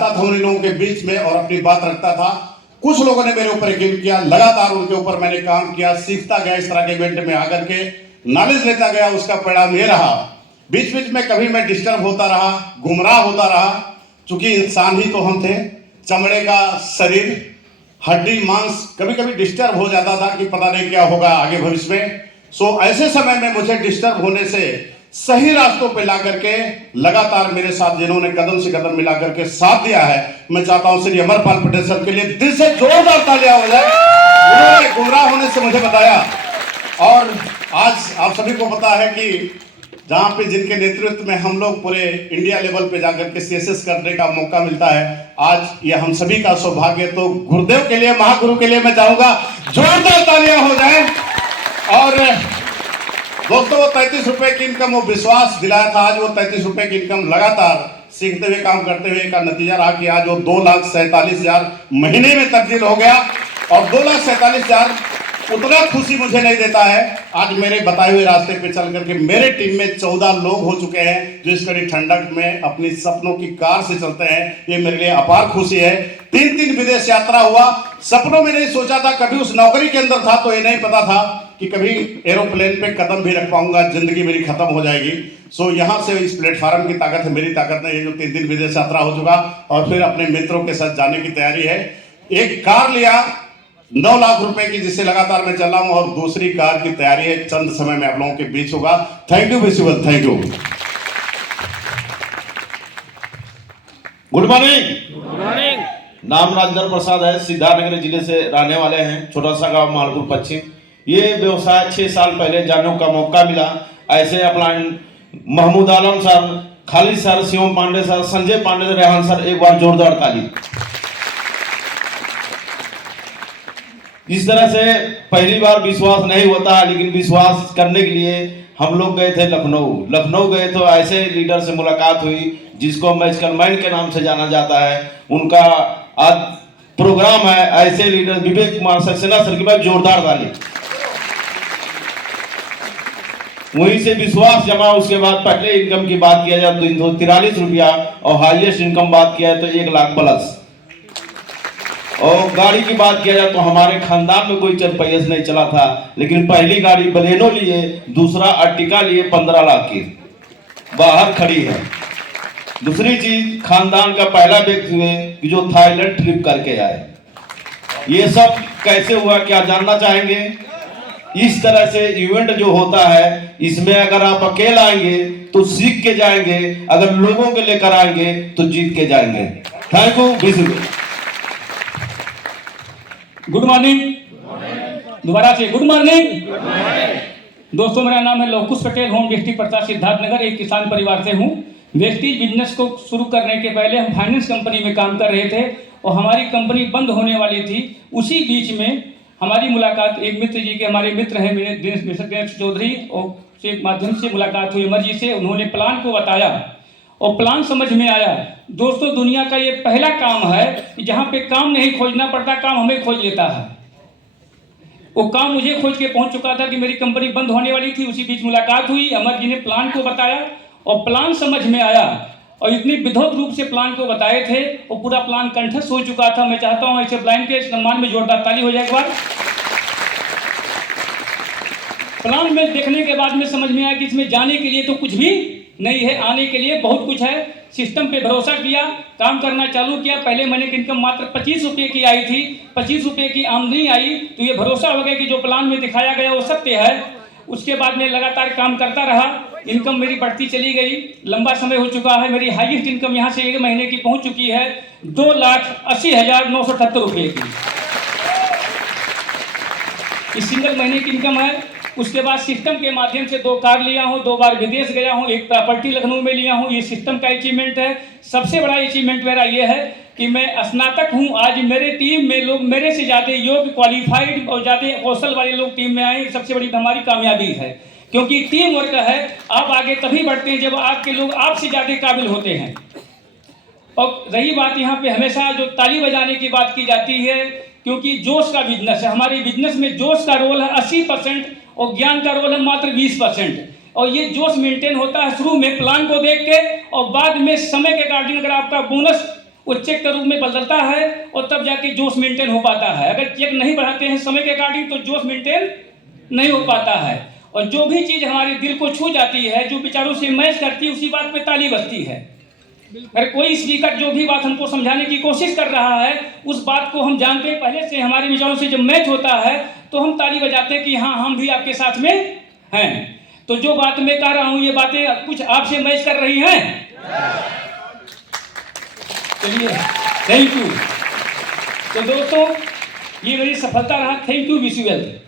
था उन लोगों के बीच में और अपनी बात रखता था। कुछ लोगों ने मेरे ऊपर यकीन किया, लगातार उनके ऊपर मैंने काम किया, सीखता गया, इस तरह के इवेंट में आकर के नॉलेज लेता गया। उसका परिणाम ये रहा, बीच बीच में कभी मैं डिस्टर्ब होता रहा, गुमराह होता रहा, क्योंकि इंसान ही तो हम थे, चमड़े का शरीर, हड्डी मांस कभी कभी डिस्टर्ब हो जाता था कि पता नहीं क्या होगा आगे भविष्य में। सो ऐसे समय में मुझे डिस्टर्ब होने से सही रास्तों पे ला करके लगातार मेरे साथ जिन्होंने कदम से कदम मिला करके साथ दिया है, मैं चाहता हूं श्री अमरपाल पटेल सर के लिए दिल से जोरदार तालियां हो जाए। उन्होंने गुमराह होने से मुझे बताया और आज आप सभी को पता है कि जहां पे जिनके नेतृत्व में हम लोग पूरे इंडिया लेवल पे जाकर के सीएसएस करने का मौका मिलता है, आज ये हम सभी का सौभाग्य। तो गुरुदेव के लिए, महागुरु के लिए मैं चाहूंगा जोरदार तालियां हो जाए। और दोस्तों, वो 33 रुपए की इनकम, वो विश्वास दिलाया था, आज वो 33 रुपए की इनकम लगातार सीखते हुए काम करते हुए का नतीजा रहा कि आज वो 2,47,000 महीने में तब्दील हो गया। और 2,47,000 उतना खुशी मुझे नहीं देता है। आज मेरे बताए हुए रास्ते पे चल करके मेरे टीम में 14 लोग हो चुके हैं जो इस कड़ी ठंडक में अपनी सपनों की कार से चलते हैं। ये मेरे लिए अपार खुशी है। 3 विदेश यात्रा हुआ, सपनों में नहीं सोचा था, कभी उस नौकरी के अंदर था तो ये नहीं पता था कि कभी एरोप्लेन पे कदम भी रख पाऊंगा, जिंदगी मेरी खत्म हो जाएगी। सो यहाँ से इस प्लेटफार्म की ताकत है, मेरी ताकत नहीं, ये जो 3 विदेश यात्रा हो चुका और फिर अपने मित्रों के साथ जाने की तैयारी है। एक कार लिया 9 लाख रुपए की, जिससे लगातार मैं चल रहा हूं, और दूसरी कार की तैयारी है, चंद समय में आप लोगों के बीच होगा। Thank you visual, thank you. Good morning. नाम राजेंद्र प्रसाद है, सिद्धार्थनगर जिले से रहने वाले हैं, छोटा सा गांव मालपुर पश्चिम। ये व्यवसाय 6 साल पहले जानने का मौका मिला। ऐसे अपना Mahmood Alam sir, Khalid sir, Shivam Pandey sir, Sanjay Pandey, Rehan sir, एक बार जोरदार ताली। इस तरह से पहली बार विश्वास नहीं होता, लेकिन विश्वास करने के लिए हम लोग गए थे लखनऊ गए तो ऐसे लीडर से मुलाकात हुई जिसको मैजिकल माइंड के नाम से जाना जाता है। उनका आज प्रोग्राम है। ऐसे लीडर विवेक कुमार सक्सेना सर के बाद जोरदार ताली। वहीं से विश्वास जमा, उसके बाद पहले इनकम की बात किया जाए तो 343 रुपया और हाईएस्ट इनकम बात किया है तो 1 लाख प्लस। और गाड़ी की बात किया जाए तो हमारे खानदान में कोई चरपहिया नहीं चला था, लेकिन पहली गाड़ी बलेनो लिए, दूसरा अर्टिका लिए 15 लाख की, बाहर खड़ी है। दूसरी चीज, खानदान का पहला व्यक्ति हुए कि जो थाईलैंड ट्रिप करके आए। ये सब कैसे हुआ, क्या जानना चाहेंगे? इस तरह से इवेंट जो होता है, इसमें अगर आप अकेले आएंगे तो सीख के जाएंगे, अगर लोगों के लेकर आएंगे तो जीत के जाएंगे। Thank you visual. Good morning. दोबारा से गुड मॉर्निंग। दोस्तों, मेरा नाम है लवकुश पटेल, होम डिस्ट्रिक्ट प्रताप सिद्धार्थनगर, एक किसान परिवार से हूँ। वेस्टीज बिजनेस को शुरू करने के पहले हम फाइनेंस कंपनी में काम कर रहे थे और हमारी कंपनी बंद होने वाली थी। उसी बीच में हमारी मुलाकात एक मित्र जी के, हमारे मित्र हैं मेरे दिनेश चौधरी, और के माध्यम से मुलाकात हुई अमर जी से। उन्होंने प्लान को बताया और प्लान समझ में आया। दोस्तों, दुनिया का ये पहला काम है कि जहाँ पे काम नहीं खोजना पड़ता, काम हमें खोज लेता है। वो काम मुझे खोज के पहुंच चुका था कि मेरी कंपनी बंद होने वाली थी। उसी बीच मुलाकात हुई, अमर जी ने प्लान को बताया और प्लान समझ में आया और इतनी विधुत रूप से प्लान को बताए थे और पूरा प्लान कंठस्थ हो चुका था। मैं चाहता हूँ ऐसे प्लान के सम्मान में जोरदार ताली हो जाए एक बार। प्लान में देखने के बाद में समझ में आया कि इसमें जाने के लिए तो कुछ भी नहीं है, आने के लिए बहुत कुछ है। सिस्टम पे भरोसा किया, काम करना चालू किया। पहले महीने की इनकम मात्र 25 रुपये की आई थी, 25 रुपये की आमदनी आई तो ये भरोसा हो गया कि जो प्लान में दिखाया गया वो सत्य है। उसके बाद में लगातार काम करता रहा, इनकम मेरी बढ़ती चली गई। लंबा समय हो चुका है, मेरी हाईएस्ट इनकम यहाँ से 1 महीने की पहुँच चुकी है 2,80,978 रुपये की। इस सिंगल महीने की इनकम है। उसके बाद सिस्टम के माध्यम से 2 कार लिया हूँ, 2 बार विदेश गया हूँ, 1 प्रॉपर्टी लखनऊ में लिया हूँ। ये सिस्टम का अचीवमेंट है। सबसे बड़ा अचीवमेंट मेरा ये है कि मैं स्नातक हूँ। आज मेरे टीम में लोग मेरे से ज़्यादा योग्य, क्वालिफाइड और ज़्यादा कौशल वाले लोग टीम में आए। सबसे बड़ी हमारी कामयाबी है, क्योंकि टीम वर्क है। आप आगे तभी बढ़ते हैं जब आपके लोग आपसे ज़्यादा काबिल होते हैं। और रही बात यहाँ पे हमेशा जो ताली बजाने की बात की जाती है, क्योंकि जोश का बिजनेस है। हमारे बिजनेस में जोश का रोल है 80% और ज्ञान का रोल है मात्र 20%। और ये जोश मेंटेन होता है शुरू में प्लान को देख के, और बाद में समय के अकॉर्डिंग अगर आपका बोनस वो चेक के रूप में बदलता है और तब जाके जोश मेंटेन हो पाता है। अगर चेक नहीं बढ़ाते हैं समय के अकॉर्डिंग तो जोश मेंटेन नहीं हो पाता है। और जो भी चीज़ हमारे दिल को छू जाती है, जो विचारों से मैच करती है, उसी बात पे ताली बजती है। अगर कोई स्पीकर जो भी बात हमको समझाने की कोशिश कर रहा है, उस बात को हम जानते हैं पहले से, हमारे विचारों से जब मैच होता है तो हम ताली बजाते हैं कि हाँ, हम भी आपके साथ में हैं। तो जो बात मैं कह रहा हूँ, ये बातें कुछ आपसे मैच कर रही हैं? चलिए, थैंक यू। तो दोस्तों, ये मेरी सफलता रहा। Thank you, wish you well.